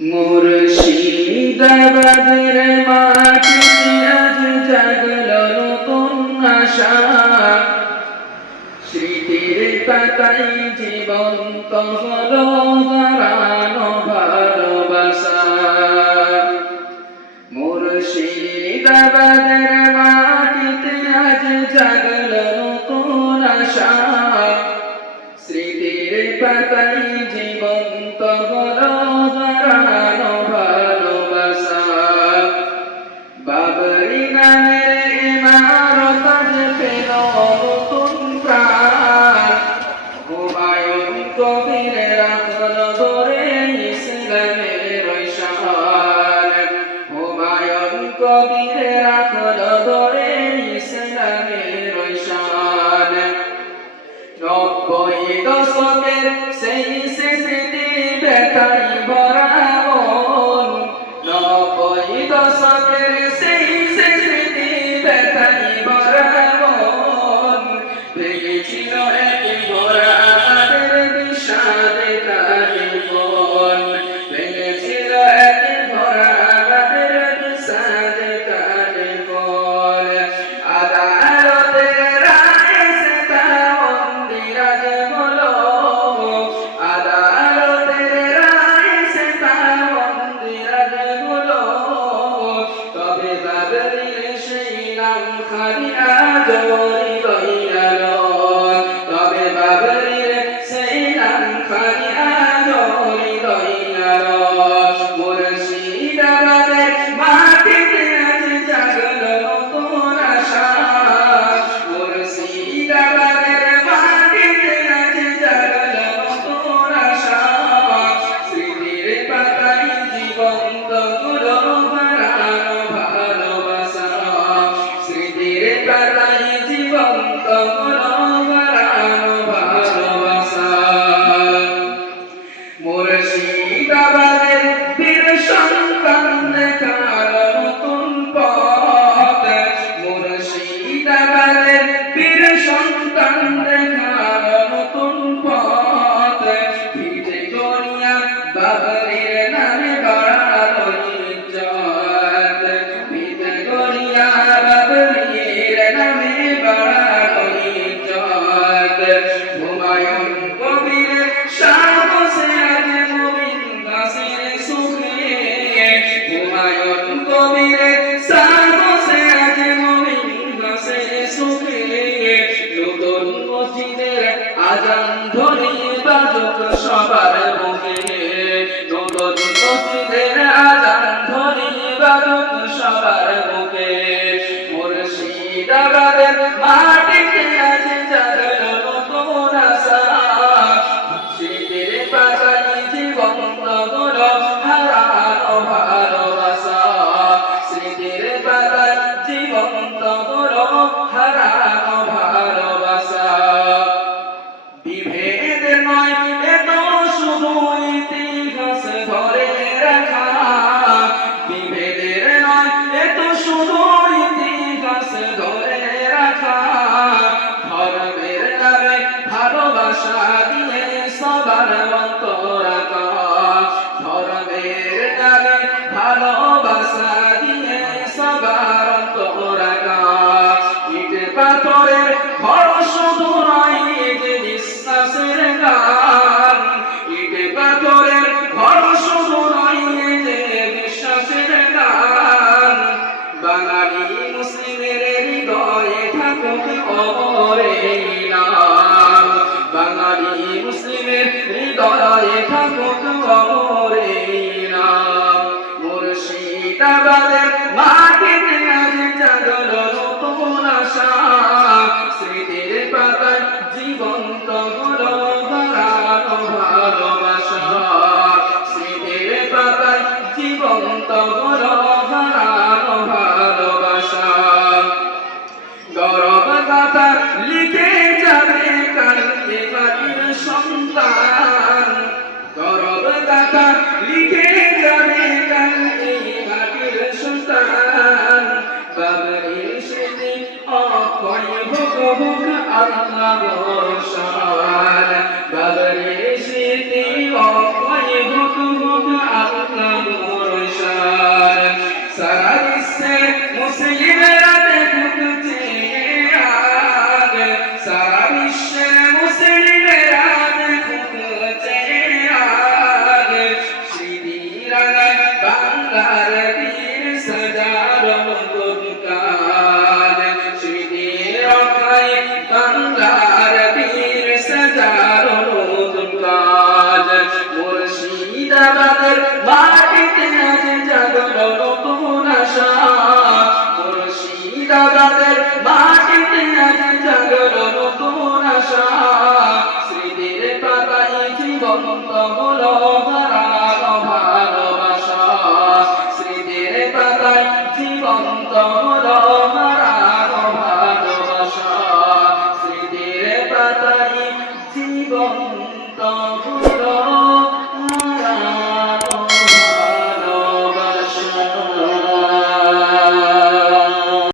মুর্শিদাবাদের মাটিতে আজ জাগলো নতুন আশা, স্মৃতির পাতায় জীবন্ত হলো হারানো ভালোবাসা। মুর্শিদাবাদের মাটিতে আজ জাগলো নতুন আশা, স্মৃতির পাতায় জীবন্ত হলো হারানো ভালোবাসা। বাবরি নামের ইমারত আজ পেল নতুন প্রাণ, হুমায়ুন কবির রাখল ধরে ইসলামের শান, হুমায়ুন কবির রাখল ধরে ইসলামের শান। 90 দশকের সেই স্মৃতি ব্যথায় ভরা মন, 90 দশকের সেই স্মৃতি ব্যথায় ভরা মন, ভেঙেছিল এক ভরা আমাদের বিষাদে টেলিফোন, ভেঙেছিল এক ভরা আমাদের বিষাদে টেলিফোন। আদালতের রায় সেটা মন্দিরাজ হলো, আদালতের রায় সেটা মন্দিরাজ হলো, তবে বাবরির সেই নাম খালি আজ হৃদয়ে, তবে বাবরির সেই নাম খালি আজ হৃদয়ে। মুর্শিদাবাদের মাটিতে আজ জাগলো নতুন আশা, মুর্শিদাবাদের মাটিতে আজ জাগলো নতুন আশা, স্মৃতির পাতায় জীবন্ত হলো হারানো ভালোবাসা, স্মৃতির পাতায় জীবন্ত হলো হারানো ভালোবাসা। মুর্শিদাবাদের বীর সন্তান দেখালো নতুন পথ, মুর্শিদাবাদের বীর সন্তান দেখালো নতুন পথ, পিঠে গড়িয়া বাবরির নামে বাড়ালো ইজ্জত, পিঠে গড়িয়া বাবরির নামে বাড়ালো ইজ্জত। হুমায়ুন কবির সাহসে আজ মুমিন গাছের সুখে, হুমায়ুন কবির সাহসে আজ মুমিন গাছের সুখে, নতুন মসজিদের আজান ধ্বনি বাজুক সবার মুখে, নতুন মসজিদের আজান ধ্বনি বাজুক সবার মুখে। মুর্শিদাবাদের মাটিতে আজ জাগলো নতুন আশা, স্মৃতির পাতায় জীবন্ত হলো হারানো ভালোবাসা, স্মৃতির পাতায় জীবন্ত হলো হারানো ভালোবাসা। বিভেদ নয় এ তো শুধু ইতিহাস ধরে রাখা, বিভেদের নয় এ তো শুধু ইতিহাস ধরে রাখা, ধর্মের নামে ভালোবাসা দিয়ে সবার অন্তর রাখা, ধর্মের নামে ভালোবাসা দিয়ে সবার অন্তর রাখা। ইট পাথরের ঘর শুধু নয় যে বিশ্বাসের গান, ইট পাথরের ঘর শুধু নয় যে বিশ্বাসের গান। বাঙালি মুসলিমের হৃদয়ে থাকুক অমর এই নাম, বাঙালি মুসলিমের হৃদয়ে থাকুক অমর এই নাম। মুর্শিদাবাদ মাটিতে আজ জাগলো